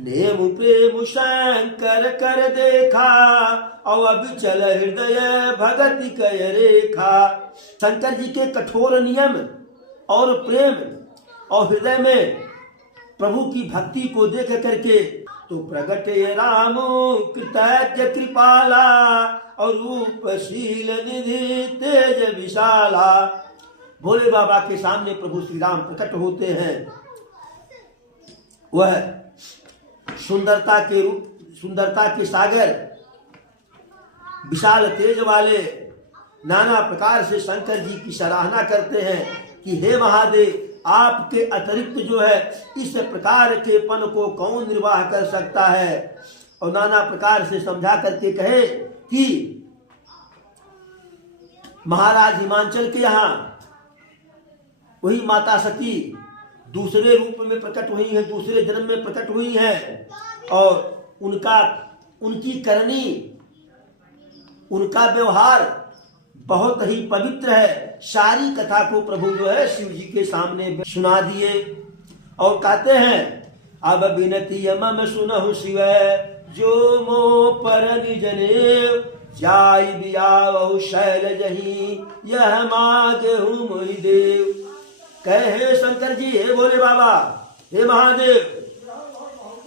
Name Prem Shankar कर देखा, और अविचल हृदय भगति कय रेखा। शंकर जी के कठोर नियम और प्रेम और हृदय में प्रभु की भक्ति को देख करके तो प्रगटे राम कृतज्ञ कृपाला, और रूपशील निधि तेज विशाला। भोले बाबा के सामने प्रभु श्री राम प्रकट होते हैं। वह सुंदरता के रूप, सुंदरता के सागर, विशाल तेज वाले, नाना प्रकार से शंकर जी की सराहना करते हैं कि हे महादेव, आपके अतिरिक्त जो है इस प्रकार के पन को कौन निर्वाह कर सकता है। और नाना प्रकार से समझा करके कहे कि महाराज हिमांचल के यहाँ वही माता सती दूसरे रूप में प्रकट हुई है, दूसरे जन्म में प्रकट हुई है, और उनकी करनी, उनका व्यवहार बहुत ही पवित्र है। सारी कथा को प्रभु जो है शिव जी के सामने सुना दिए और कहते हैं, अब विनती मम सुनहु शिव, जो मो पर निज नेव, जाय बियावहु शैल जही, यह मांगहु मोहि देव। कहे हे शंकर जी, हे भोले बाबा, हे महादेव,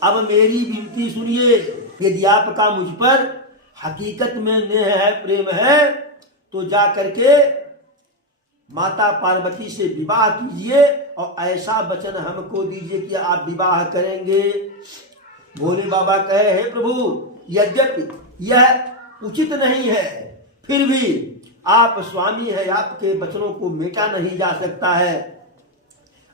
अब मेरी विनती सुनिए। यदि आपका मुझ पर हकीकत में नेह है, प्रेम है, तो जा करके माता पार्वती से विवाह कीजिए और ऐसा वचन हमको दीजिए कि आप विवाह करेंगे। भोले बाबा कहे, हे प्रभु, यद्यपि यह उचित नहीं है, फिर भी आप स्वामी है, आपके वचनों को मेटा नहीं जा सकता है।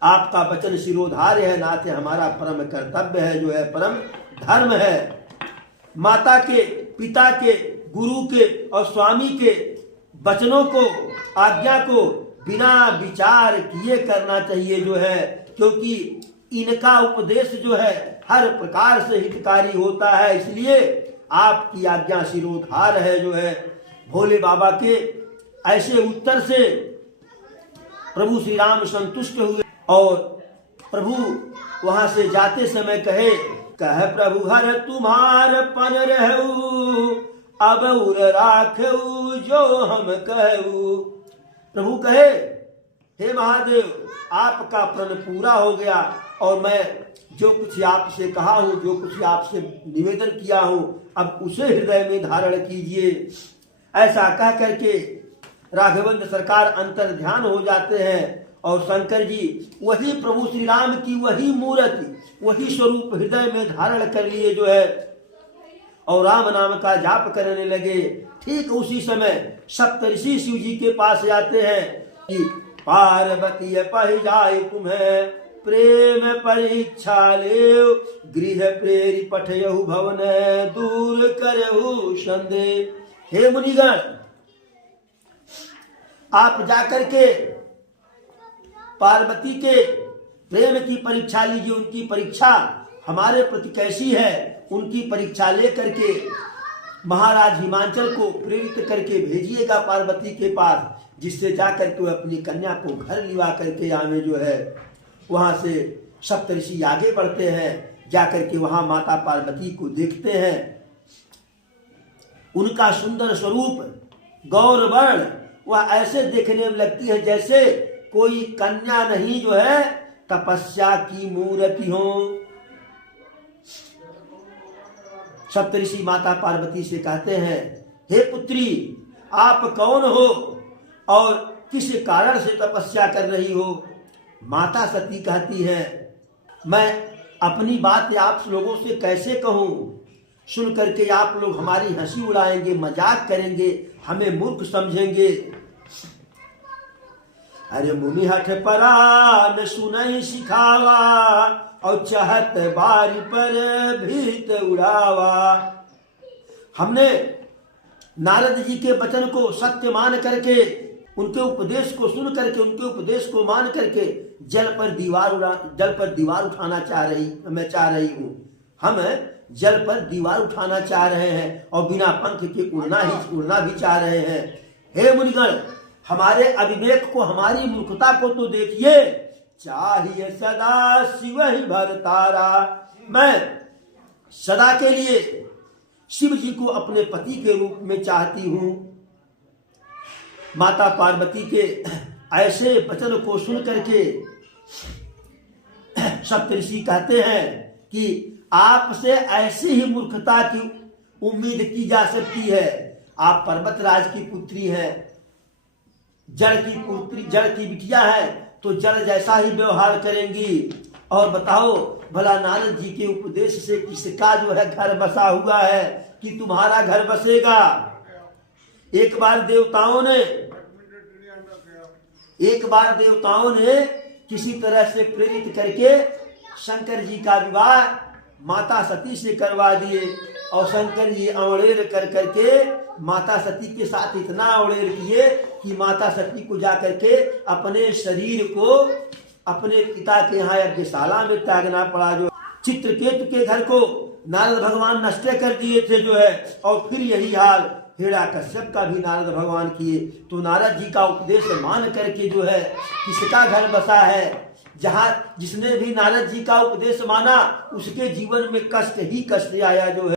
आपका वचन शिरोधार्य है, नाते हमारा परम कर्तव्य है, जो है परम धर्म है। माता के, पिता के, गुरु के और स्वामी के वचनों को, आज्ञा को बिना विचार किए करना चाहिए जो है, क्योंकि इनका उपदेश जो है हर प्रकार से हितकारी होता है। इसलिए आपकी आज्ञा शिरोधार है जो है। भोले बाबा के ऐसे उत्तर से प्रभु श्री राम संतुष्ट हुए और प्रभु वहां से जाते समय कहे, कह प्रभु हर तुम्हार पन रहू, अब उर राखू जो हम कहू। प्रभु कहे, हे महादेव, आपका प्रण पूरा हो गया और मैं जो कुछ आपसे कहा हूं, जो कुछ आपसे निवेदन किया हूं, अब उसे हृदय में धारण कीजिए। ऐसा कह करके राघवेंद्र सरकार अंतर ध्यान हो जाते हैं और शंकर जी वही प्रभु श्री राम की वही मूर्ति, वही स्वरूप हृदय में धारण कर लिए जो है, और राम नाम का जाप करने लगे। ठीक उसी समय सप्तऋषि शिव जी के पास जाते हैं कि पार्वती पहि जाय तुम्हें, प्रेम परीक्षा लेव, गृह प्रेरी पठयहु भवन, दूर करहु संदेह। हे मुनिगण, आप जाकर के पार्वती के प्रेम की परीक्षा लीजिए। उनकी परीक्षा हमारे प्रति कैसी है, उनकी परीक्षा लेकर के महाराज हिमांचल को प्रेरित करके भेजिएगा पार्वती के पास, जिससे जाकर के वह अपनी कन्या को घर लिवा करके आने जो है। वहां से सप्तऋषि आगे बढ़ते हैं, जाकर के वहां माता पार्वती को देखते हैं। उनका सुंदर स्वरूप गौरवर्ण वह ऐसे देखने में लगती है जैसे कोई कन्या नहीं जो है तपस्या की मूर्ति हो। सप्तऋषि माता पार्वती से कहते हैं, हे पुत्री, आप कौन हो और किस कारण से तपस्या कर रही हो। माता सती कहती है, मैं अपनी बात आप लोगों से कैसे कहूं, सुन करके आप लोग हमारी हंसी उड़ाएंगे, मजाक करेंगे, हमें मूर्ख समझेंगे। अरे मुनि हठ परान सुनई सिखावा, और चाहत बारी पर भीत उड़ावा। हमने नारद जी के वचन को सत्य मान करके, उनके उपदेश को सुन करके, उनके उपदेश को मान करके जल पर दीवार उठाना चाह रही हूँ। हम जल पर दीवार उठाना चाह रहे हैं और बिना पंख के उड़ना भी चाह रहे हैं। हे मुनिगण, हमारे अविवेक को, हमारी मूर्खता को तो देखिए। चाहिए सदा शिव ही भर तारा, मैं सदा के लिए शिव जी को अपने पति के रूप में चाहती हूं। माता पार्वती के ऐसे वचन को सुन करके सप्तऋषि कहते हैं कि आपसे ऐसी ही मूर्खता की उम्मीद की जा सकती है। आप पर्वतराज की पुत्री हैं, जड़ की पुत्री, जड़ की बिटिया है, तो जड़ जैसा ही व्यवहार करेंगी। और बताओ भला नारद जी के उपदेश से किसका जो है घर बसा हुआ है कि तुम्हारा घर बसेगा। एक बार देवताओं ने किसी तरह से प्रेरित करके शंकर जी का विवाह माता सती से करवा दिए और शंकर जी अवड़ेर कर करके माता सती के साथ इतना अवड़ेर किए कि माता सती को जाकर के अपने शरीर को अपने पिता के यहाँ यज्ञशाला में त्यागना पड़ा। जो चित्रकेतु के घर को नारद भगवान नष्ट कर दिए थे जो है, और फिर यही हाल हिरण्यकश्यप का भी नारद भगवान किए। तो नारद जी का उपदेश मान करके जो है किसका घर बसा है। जहाँ जिसने भी नारद जी का उपदेश माना उसके जीवन में कष्ट ही कष्ट आया जो है।